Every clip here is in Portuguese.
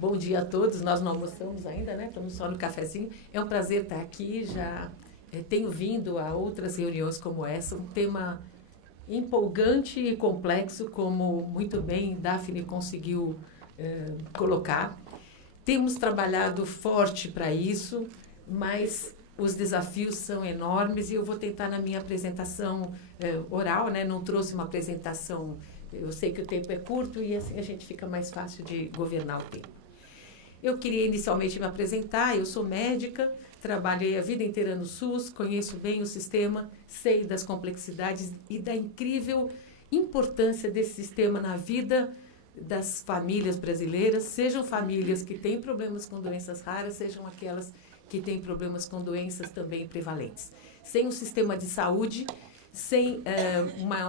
Bom dia a todos. Nós não almoçamos ainda, né? Estamos só no cafezinho. É um prazer estar aqui. Já tenho vindo a outras reuniões como essa. Um tema empolgante e complexo, como muito bem Daphne conseguiu colocar. Temos trabalhado forte para isso, mas os desafios são enormes e eu vou tentar na minha apresentação oral, né? Não trouxe uma apresentação, eu sei que o tempo é curto e assim a gente fica mais fácil de governar o tempo. Eu queria inicialmente me apresentar, eu sou médica, trabalhei a vida inteira no SUS, conheço bem o sistema, sei das complexidades e da incrível importância desse sistema na vida das famílias brasileiras, sejam famílias que têm problemas com doenças raras, sejam aquelas que têm problemas com doenças também prevalentes. Sem um sistema de saúde, sem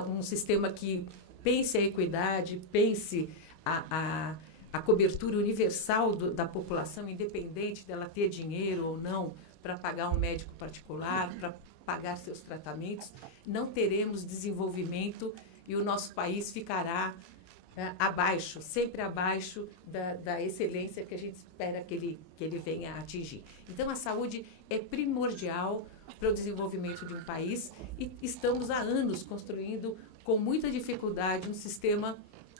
um sistema que pense a equidade, pense a cobertura universal da população, independente dela ter dinheiro ou não para pagar um médico particular, para pagar seus tratamentos, não teremos desenvolvimento e o nosso país ficará abaixo, sempre abaixo da excelência que a gente espera que ele venha a atingir. Então, a saúde é primordial para o desenvolvimento de um país e estamos há anos construindo com muita dificuldade um sistema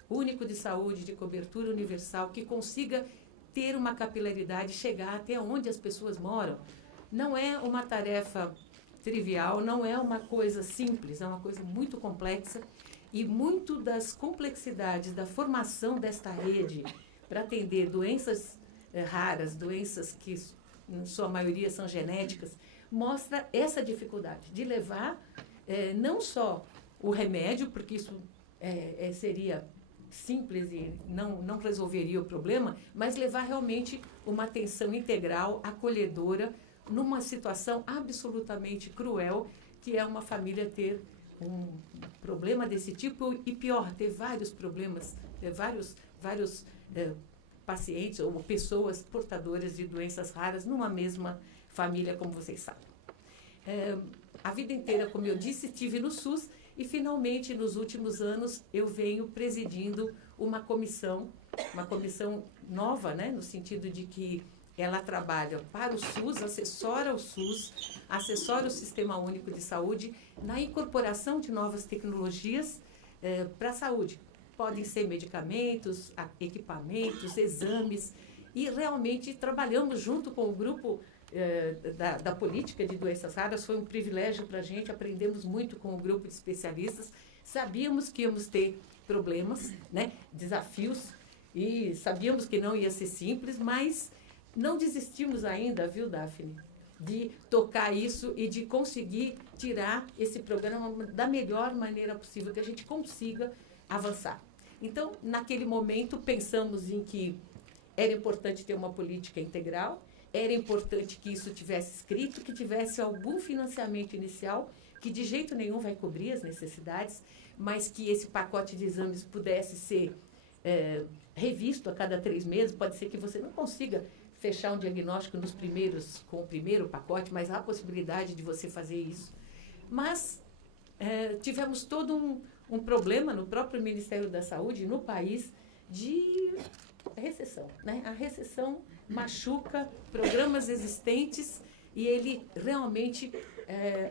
único de saúde, de cobertura universal, que consiga ter uma capilaridade, chegar até onde as pessoas moram. Não é uma tarefa trivial, não é uma coisa simples, é uma coisa muito complexa e muito das complexidades da formação desta rede para atender doenças raras, doenças que, em sua maioria, são genéticas, mostra essa dificuldade de levar não só o remédio, porque isso seria simples e não resolveria o problema, mas levar realmente uma atenção integral, acolhedora, numa situação absolutamente cruel, que é uma família ter um problema desse tipo e, pior, ter vários problemas, vários pacientes ou pessoas portadoras de doenças raras numa mesma família, como vocês sabem. A vida inteira, como eu disse, estive no SUS e, finalmente, nos últimos anos, eu venho presidindo uma comissão nova, né, no sentido de que ela trabalha para o SUS, assessora o SUS, assessora o Sistema Único de Saúde na incorporação de novas tecnologias para a saúde. Podem ser medicamentos, equipamentos, exames, e realmente trabalhamos junto com o grupo da política de doenças raras. Foi um privilégio para a gente, aprendemos muito com o grupo de especialistas, sabíamos que íamos ter problemas, né, desafios, e sabíamos que não ia ser simples, mas não desistimos ainda, viu, Daphne, de tocar isso e de conseguir tirar esse programa da melhor maneira possível, que a gente consiga avançar. Então, naquele momento, pensamos em que era importante ter uma política integral, era importante que isso tivesse escrito, que tivesse algum financiamento inicial, que de jeito nenhum vai cobrir as necessidades, mas que esse pacote de exames pudesse ser revisto a cada 3 meses. Pode ser que você não consiga fechar um diagnóstico com o primeiro pacote, mas há a possibilidade de você fazer isso. Mas tivemos todo um problema no próprio Ministério da Saúde, no país, de recessão, né? A recessão machuca programas existentes e ele realmente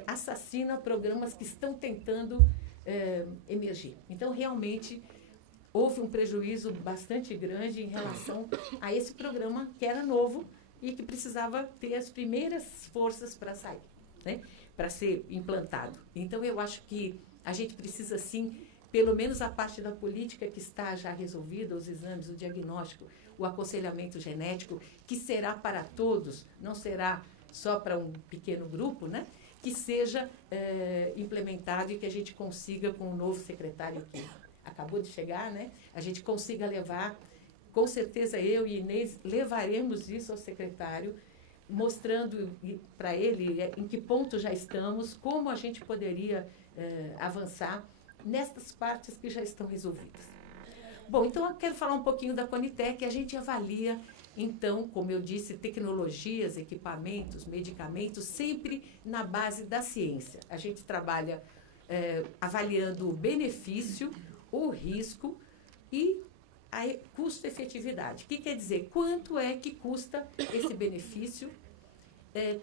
assassina programas que estão tentando emergir. Então, realmente, houve um prejuízo bastante grande em relação a esse programa que era novo e que precisava ter as primeiras forças para sair, né? Para ser implantado. Então, eu acho que a gente precisa, sim, pelo menos a parte da política que está já resolvida, os exames, o diagnóstico, o aconselhamento genético, que será para todos, não será só para um pequeno grupo, né? Que seja implementado e que a gente consiga, com o novo secretário que acabou de chegar, né? A gente consiga levar, com certeza eu e Inês levaremos isso ao secretário, mostrando para ele em que ponto já estamos, como a gente poderia avançar nestas partes que já estão resolvidas. Bom, então eu quero falar um pouquinho da Conitec. A gente avalia, então, como eu disse, tecnologias, equipamentos, medicamentos, sempre na base da ciência. A gente trabalha avaliando o benefício, o risco e a custo-efetividade. O que quer dizer? Quanto é que custa esse benefício?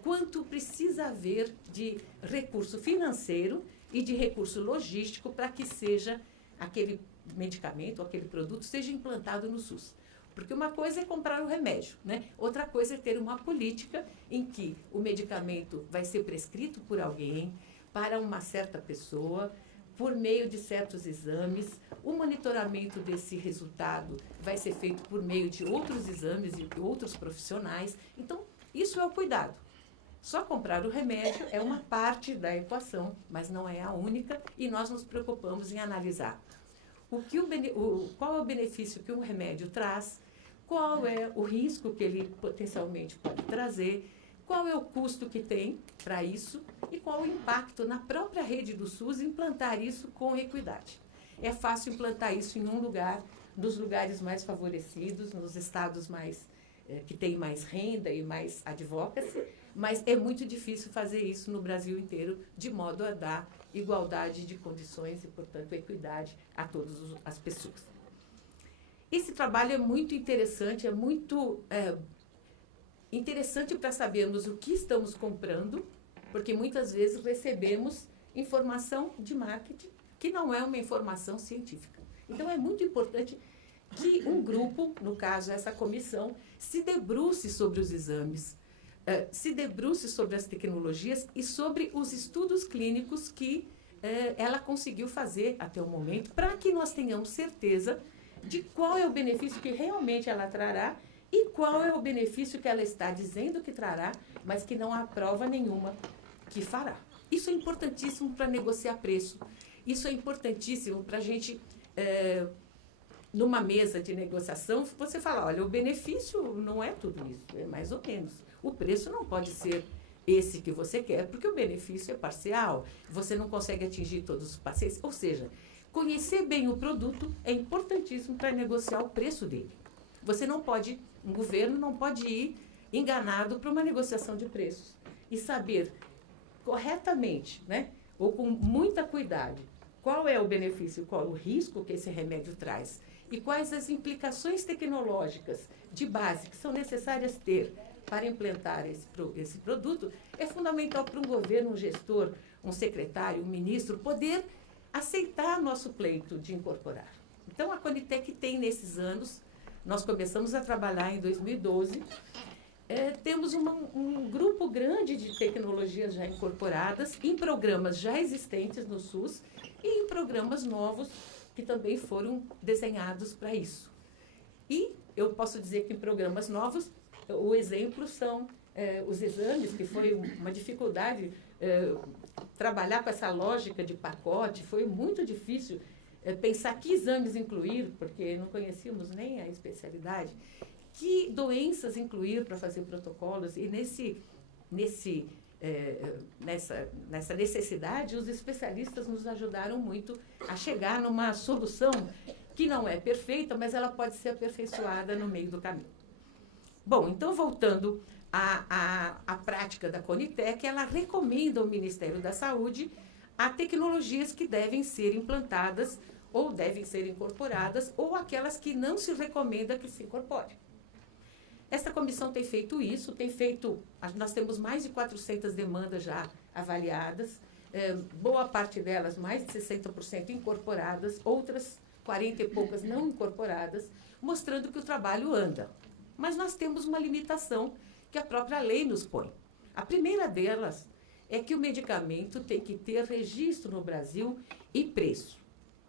Quanto precisa haver de recurso financeiro e de recurso logístico para que seja aquele medicamento, aquele produto, seja implantado no SUS. Porque uma coisa é comprar o remédio, né? Outra coisa é ter uma política em que o medicamento vai ser prescrito por alguém, para uma certa pessoa, por meio de certos exames. O monitoramento desse resultado vai ser feito por meio de outros exames e de outros profissionais. Então, isso é o cuidado. Só comprar o remédio é uma parte da equação, mas não é a única, e nós nos preocupamos em analisar qual é o benefício que um remédio traz, qual é o risco que ele potencialmente pode trazer, qual é o custo que tem para isso e qual o impacto na própria rede do SUS implantar isso com equidade. É fácil implantar isso em um lugar, nos lugares mais favorecidos, nos estados que têm mais renda e mais advocacy, mas é muito difícil fazer isso no Brasil inteiro, de modo a dar igualdade de condições e, portanto, equidade a todas as pessoas. Esse trabalho é muito interessante, interessante para sabermos o que estamos comprando, porque muitas vezes recebemos informação de marketing que não é uma informação científica. Então, é muito importante que um grupo, no caso essa comissão, se debruce sobre os exames, se debruce sobre as tecnologias e sobre os estudos clínicos que ela conseguiu fazer até o momento, para que nós tenhamos certeza de qual é o benefício que realmente ela trará e qual é o benefício que ela está dizendo que trará, mas que não há prova nenhuma que fará. Isso é importantíssimo para negociar preço. Isso é importantíssimo para a gente, numa mesa de negociação, você falar, olha, o benefício não é tudo isso, é mais ou menos. O preço não pode ser esse que você quer, porque o benefício é parcial, você não consegue atingir todos os pacientes. Ou seja, conhecer bem o produto é importantíssimo para negociar o preço dele. Um governo não pode ir enganado para uma negociação de preços e saber corretamente, né, ou com muita cuidado, qual é o benefício, qual é o risco que esse remédio traz e quais as implicações tecnológicas de base que são necessárias ter para implantar esse produto, é fundamental para um governo, um gestor, um secretário, um ministro, poder aceitar nosso pleito de incorporar. Então, a Conitec tem, nesses anos, nós começamos a trabalhar em 2012, temos um grupo grande de tecnologias já incorporadas em programas já existentes no SUS e em programas novos que também foram desenhados para isso. E eu posso dizer que em programas novos, o exemplo são os exames, que foi uma dificuldade. Trabalhar com essa lógica de pacote foi muito difícil. Pensar que exames incluir, porque não conhecíamos nem a especialidade, que doenças incluir para fazer protocolos. E nessa necessidade, os especialistas nos ajudaram muito a chegar numa solução que não é perfeita, mas ela pode ser aperfeiçoada no meio do caminho. Bom, então, voltando à prática da Conitec, ela recomenda ao Ministério da Saúde a tecnologias que devem ser implantadas ou devem ser incorporadas, ou aquelas que não se recomenda que se incorporem. Essa comissão tem feito isso, nós temos mais de 400 demandas já avaliadas, boa parte delas, mais de 60% incorporadas, outras 40 e poucas não incorporadas, mostrando que o trabalho anda. Mas nós temos uma limitação que a própria lei nos põe. A primeira delas é que o medicamento tem que ter registro no Brasil e preço.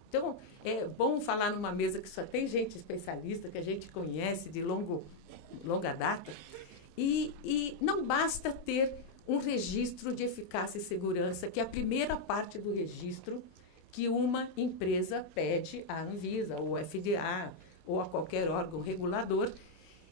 Então, é bom falar numa mesa que só tem gente especialista, que a gente conhece de longa data, e não basta ter um registro de eficácia e segurança, que é a primeira parte do registro que uma empresa pede à Anvisa, ou FDA, ou a qualquer órgão regulador.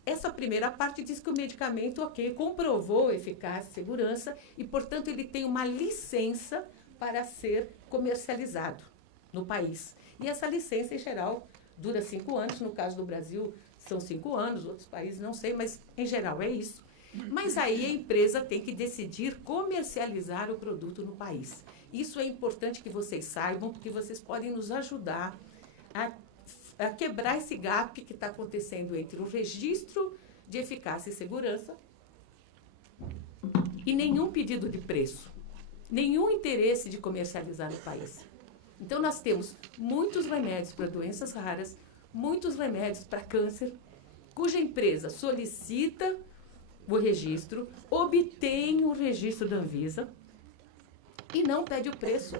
Essa primeira parte diz que o medicamento, comprovou eficácia e segurança e, portanto, ele tem uma licença para ser comercializado no país. E essa licença, em geral, dura 5 anos. No caso do Brasil, são 5 anos, outros países não sei, mas, em geral, é isso. Mas aí a empresa tem que decidir comercializar o produto no país. Isso é importante que vocês saibam, porque vocês podem nos ajudar a a quebrar esse gap que está acontecendo entre o registro de eficácia e segurança e nenhum pedido de preço, nenhum interesse de comercializar no país. Então, nós temos muitos remédios para doenças raras, muitos remédios para câncer, cuja empresa solicita o registro, obtém o registro da Anvisa e não pede o preço,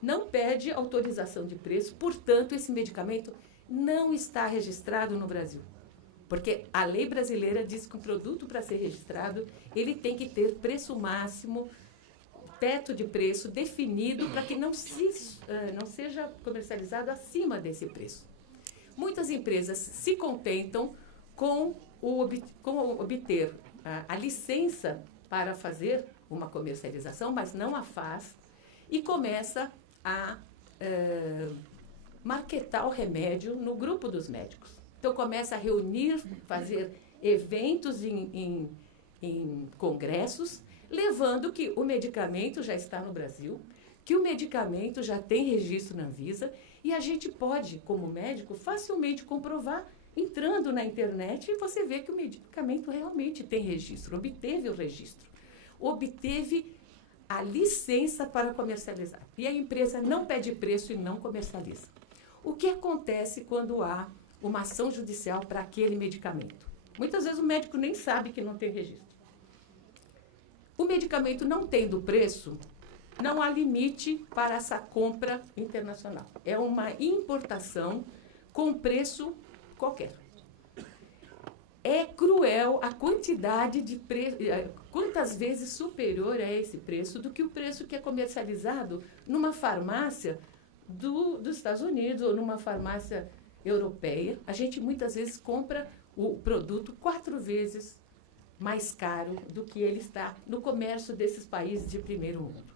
não pede autorização de preço. Portanto, esse medicamento não está registrado no Brasil. Porque a lei brasileira diz que o produto, para ser registrado, ele tem que ter preço máximo, teto de preço definido para que não seja comercializado acima desse preço. Muitas empresas se contentam com obter a licença para fazer uma comercialização, mas não a faz, e começa a marketar o remédio no grupo dos médicos. Então, começa a reunir, fazer eventos em congressos, levando que o medicamento já está no Brasil, que o medicamento já tem registro na Anvisa, e a gente pode, como médico, facilmente comprovar, entrando na internet, e você vê que o medicamento realmente tem registro, obteve o registro, obteve a licença para comercializar. E a empresa não pede preço e não comercializa. O que acontece quando há uma ação judicial para aquele medicamento? Muitas vezes o médico nem sabe que não tem registro. O medicamento não tendo preço, não há limite para essa compra internacional. É uma importação com preço qualquer. É cruel a quantidade de preço, quantas vezes superior a esse preço do que o preço que é comercializado numa farmácia dos Estados Unidos ou numa farmácia europeia. A gente muitas vezes compra o produto 4 vezes mais caro do que ele está no comércio desses países de primeiro mundo.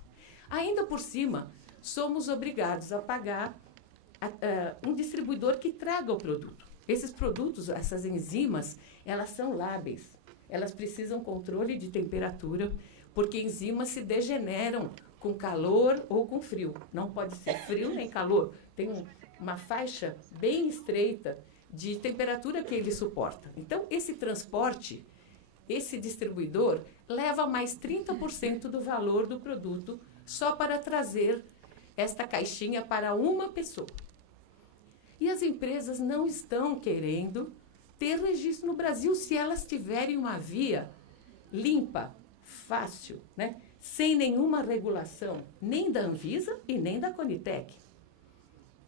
Ainda por cima, somos obrigados a pagar um distribuidor que traga o produto. Esses produtos, essas enzimas, elas são lábeis. Elas precisam controle de temperatura, porque enzimas se degeneram com calor ou com frio. Não pode ser frio nem calor. Tem uma faixa bem estreita de temperatura que ele suporta. Então, esse transporte, esse distribuidor, leva mais 30% do valor do produto só para trazer esta caixinha para uma pessoa. E as empresas não estão querendo ter registro no Brasil se elas tiverem uma via limpa, fácil, né? Sem nenhuma regulação, nem da Anvisa e nem da Conitec,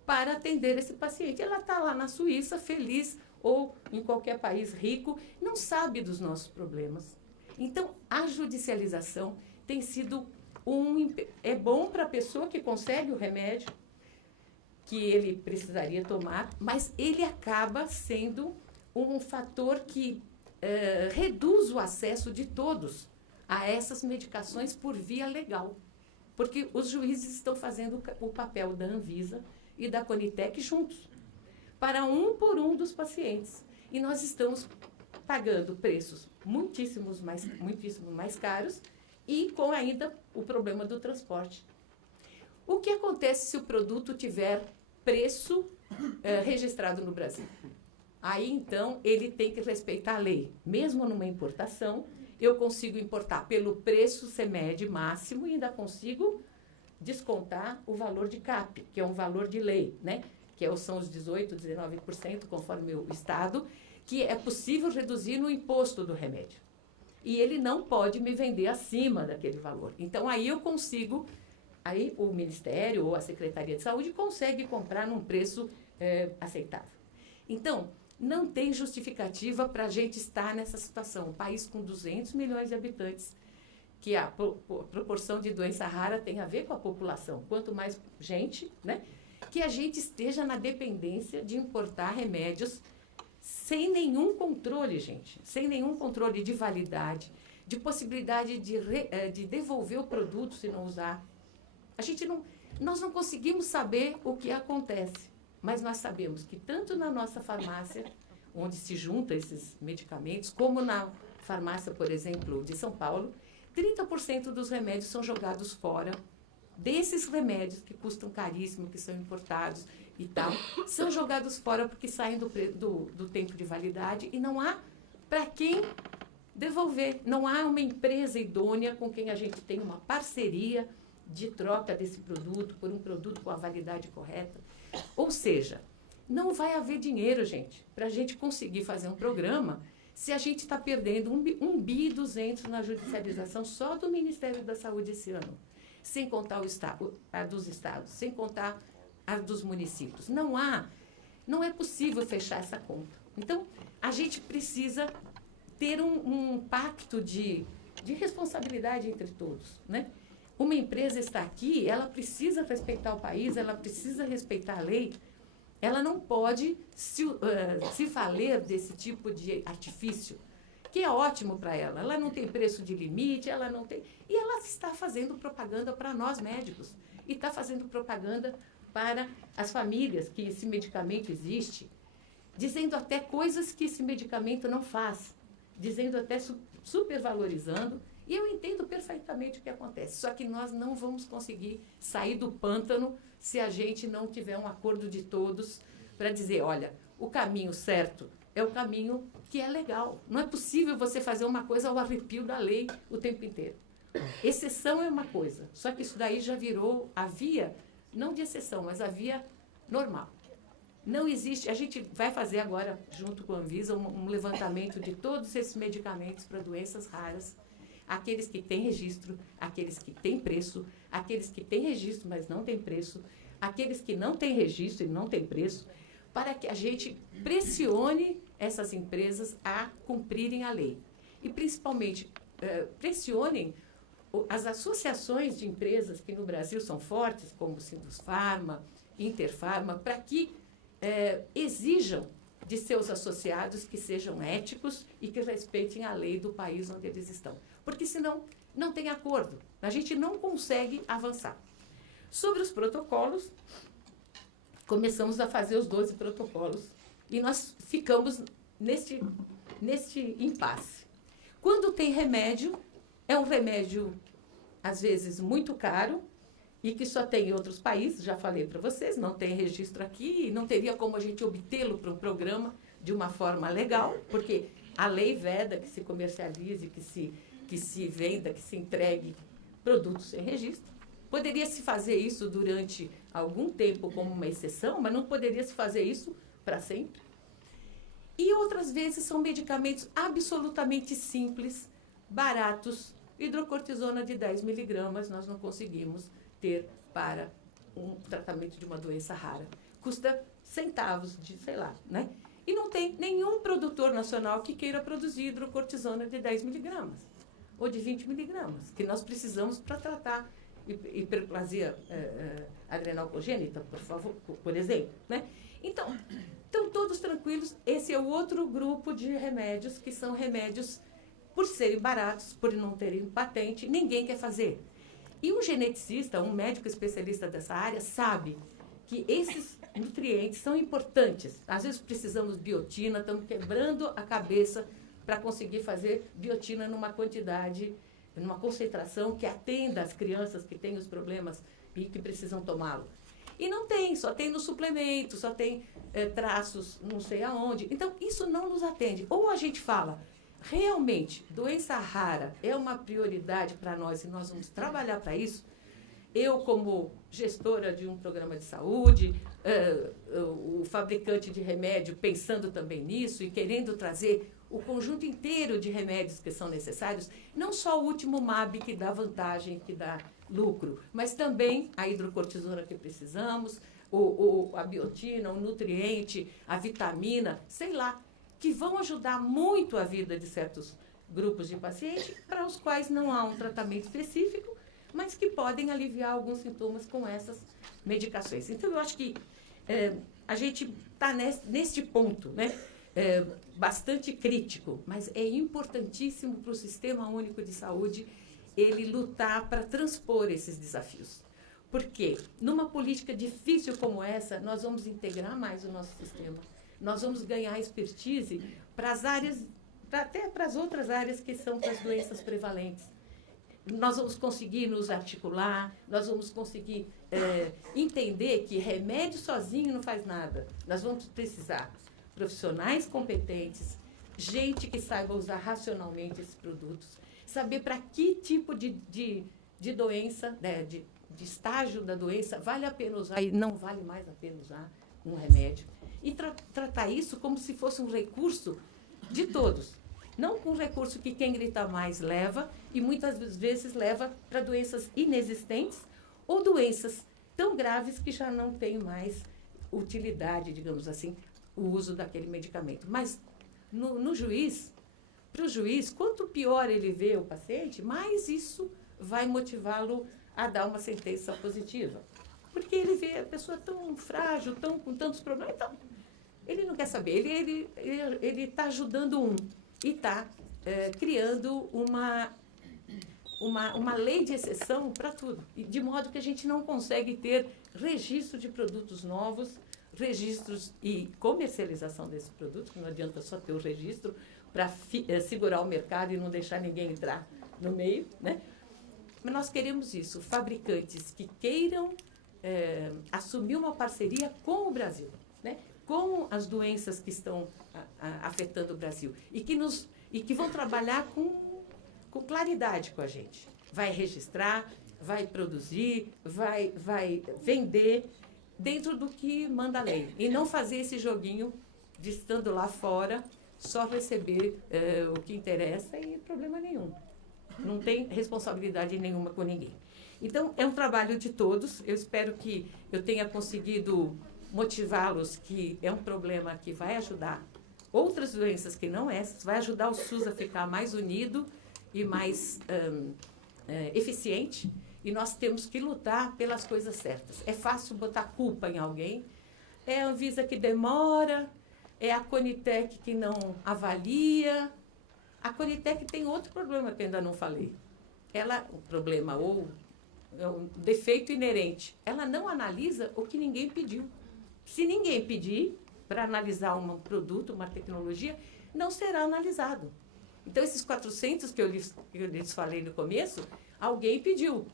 para atender esse paciente. Ela está lá na Suíça, feliz, ou em qualquer país rico, não sabe dos nossos problemas. Então, a judicialização tem sido é bom para a pessoa que consegue o remédio que ele precisaria tomar, mas ele acaba sendo um fator que reduz o acesso de todos a essas medicações por via legal. Porque os juízes estão fazendo o papel da Anvisa e da Conitec juntos, para um por um dos pacientes. E nós estamos pagando preços muitíssimo mais caros e com ainda o problema do transporte. O que acontece se o produto tiver preço registrado no Brasil? Aí, então, ele tem que respeitar a lei. Mesmo numa importação, eu consigo importar pelo preço CMED máximo e ainda consigo descontar o valor de CAP, que é um valor de lei, né? Que são os 18%, 19%, conforme o Estado, que é possível reduzir no imposto do remédio. E ele não pode me vender acima daquele valor. Então, aí eu consigo, aí o Ministério ou a Secretaria de Saúde consegue comprar num preço aceitável. Então, não tem justificativa para a gente estar nessa situação. Um país com 200 milhões de habitantes, que a proporção de doença rara tem a ver com a população. Quanto mais gente, né? Que a gente esteja na dependência de importar remédios sem nenhum controle, gente. Sem nenhum controle de validade, de possibilidade de devolver o produto se não usar. Nós não conseguimos saber o que acontece, mas nós sabemos que tanto na nossa farmácia, onde se juntam esses medicamentos, como na farmácia, por exemplo, de São Paulo, 30% dos remédios são jogados fora desses remédios que custam caríssimo, que são importados e tal, são jogados fora porque saem do tempo de validade e não há para quem devolver. Não há uma empresa idônea com quem a gente tem uma parceria de troca desse produto por um produto com a validade correta. Ou seja, não vai haver dinheiro, gente, para a gente conseguir fazer um programa se a gente está perdendo 1,2 bi na judicialização só do Ministério da Saúde esse ano, sem contar a dos estados, sem contar a dos municípios. Não é possível fechar essa conta. Então, a gente precisa ter um pacto de responsabilidade entre todos, né? Uma empresa está aqui, ela precisa respeitar o país, ela precisa respeitar a lei, ela não pode se valer desse tipo de artifício, que é ótimo para ela. Ela não tem preço de limite, ela não tem... E ela está fazendo propaganda para nós médicos, e está fazendo propaganda para as famílias que esse medicamento existe, dizendo até coisas que esse medicamento não faz, dizendo até supervalorizando, e eu entendo perfeitamente o que acontece. Só que nós não vamos conseguir sair do pântano se a gente não tiver um acordo de todos para dizer, olha, o caminho certo é o caminho que é legal. Não é possível você fazer uma coisa ao arrepio da lei o tempo inteiro. Exceção é uma coisa, só que isso daí já virou a via, não de exceção, mas a via normal. Não existe, a gente vai fazer agora, junto com a Anvisa, um levantamento de todos esses medicamentos para doenças raras, aqueles que têm registro, aqueles que têm preço, aqueles que têm registro, mas não têm preço, aqueles que não têm registro e não têm preço, para que a gente pressione essas empresas a cumprirem a lei. E, principalmente, pressionem as associações de empresas que no Brasil são fortes, como Sindusfarma, Interfarma, para que exijam de seus associados que sejam éticos e que respeitem a lei do país onde eles estão. Porque, senão, não tem acordo. A gente não consegue avançar. Sobre os protocolos, começamos a fazer os 12 protocolos e nós ficamos neste impasse. Quando tem remédio, é um remédio, às vezes, muito caro e que só tem em outros países, já falei para vocês, não tem registro aqui, não teria como a gente obtê-lo para um programa de uma forma legal, porque a lei veda que se comercialize, que se venda, que se entregue produtos sem registro. Poderia se fazer isso durante algum tempo como uma exceção, mas não poderia se fazer isso para sempre. E outras vezes são medicamentos absolutamente simples, baratos. Hidrocortisona de 10 miligramas nós não conseguimos ter para um tratamento de uma doença rara. Custa centavos de, sei lá, né? E não tem nenhum produtor nacional que queira produzir hidrocortisona de 10 miligramas ou de 20 miligramas, que nós precisamos para tratar hiperplasia adrenal congênita, por exemplo, né? Então, estão todos tranquilos. Esse é o outro grupo de remédios, que são remédios, por serem baratos, por não terem patente, ninguém quer fazer. E um geneticista, um médico especialista dessa área, sabe que esses nutrientes são importantes. Às vezes precisamos de biotina, estamos quebrando a cabeça para conseguir fazer biotina numa quantidade, numa concentração que atenda as crianças que têm os problemas e que precisam tomá-lo. E não tem, só tem no suplemento, só tem traços não sei aonde. Então, isso não nos atende. Ou a gente fala, realmente, doença rara é uma prioridade para nós e nós vamos trabalhar para isso. Eu, como gestora de um programa de saúde, o fabricante de remédio pensando também nisso e querendo trazer o conjunto inteiro de remédios que são necessários, não só o último MAB que dá vantagem, que dá lucro, mas também a hidrocortisona que precisamos, a biotina, o nutriente, a vitamina, sei lá, que vão ajudar muito a vida de certos grupos de pacientes para os quais não há um tratamento específico, mas que podem aliviar alguns sintomas com essas medicações. Então, eu acho que a gente está neste ponto, né? Bastante crítico, mas é importantíssimo para o Sistema Único de Saúde ele lutar para transpor esses desafios. Porque numa política difícil como essa, nós vamos integrar mais o nosso sistema, nós vamos ganhar expertise para as áreas, até para as outras áreas que são para as doenças prevalentes. nós vamos conseguir nos articular, nós vamos conseguir entender que remédio sozinho não faz nada. Nós vamos precisar de profissionais competentes, gente que saiba usar racionalmente esses produtos, saber para que tipo de doença, né, de estágio da doença, vale a pena usar e não vale mais a pena usar um remédio. E tratar isso como se fosse um recurso de todos. Não um recurso que quem grita mais leva, e muitas vezes leva para doenças inexistentes ou doenças tão graves que já não tem mais utilidade, digamos assim, o uso daquele medicamento. Mas para o juiz, quanto pior ele vê o paciente, mais isso vai motivá-lo a dar uma sentença positiva. Porque ele vê a pessoa tão frágil, com tantos problemas, então ele não quer saber, ele está ajudando e está criando uma lei de exceção para tudo, de modo que a gente não consegue ter registro de produtos novos, registros e comercialização desses produtos, que não adianta só ter o registro para segurar o mercado e não deixar ninguém entrar no meio, né? Mas nós queremos isso, fabricantes que queiram assumir uma parceria com o Brasil, né? Com as doenças que estão afetando o Brasil e que vão trabalhar com claridade com a gente. Vai registrar, vai produzir, vai vender dentro do que manda a lei. E não fazer esse joguinho de estando lá fora, só receber o que interessa e problema nenhum. Não tem responsabilidade nenhuma com ninguém. Então, é um trabalho de todos. Eu espero que eu tenha conseguido motivá-los, que é um problema que vai ajudar outras doenças que não essas, vai ajudar o SUS a ficar mais unido e mais eficiente. E nós temos que lutar pelas coisas certas. É fácil botar culpa em alguém. É a Anvisa que demora, é a Conitec que não avalia. A Conitec tem outro problema que eu ainda não falei. O problema ou é um defeito inerente. Ela não analisa o que ninguém pediu. Se ninguém pedir para analisar um produto, uma tecnologia, não será analisado. Então, esses 400 que eu lhes falei no começo, alguém pediu.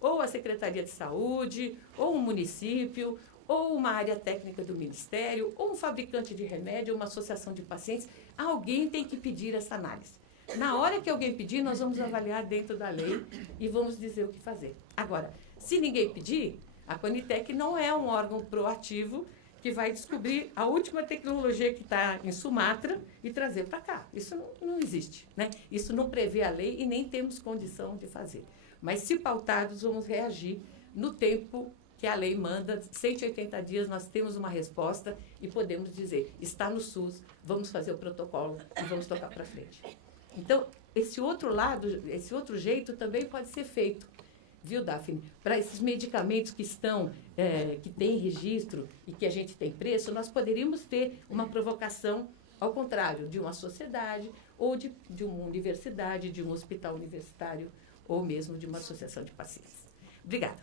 Ou a Secretaria de Saúde, ou um município, ou uma área técnica do Ministério, ou um fabricante de remédio, uma associação de pacientes. Alguém tem que pedir essa análise. Na hora que alguém pedir, nós vamos avaliar dentro da lei e vamos dizer o que fazer. Agora, se ninguém pedir, a Conitec não é um órgão proativo que vai descobrir a última tecnologia que está em Sumatra e trazer para cá. Isso não existe, né? Isso não prevê a lei e nem temos condição de fazer. Mas, se pautados, vamos reagir no tempo que a lei manda. 180 dias nós temos uma resposta e podemos dizer, está no SUS, vamos fazer o protocolo e vamos tocar para frente. Então, esse outro lado, esse outro jeito também pode ser feito, viu, Daphne? Para esses medicamentos que estão, que têm registro e que a gente tem preço, nós poderíamos ter uma provocação ao contrário, de uma sociedade ou de uma universidade, de um hospital universitário ou mesmo de uma associação de pacientes. Obrigada.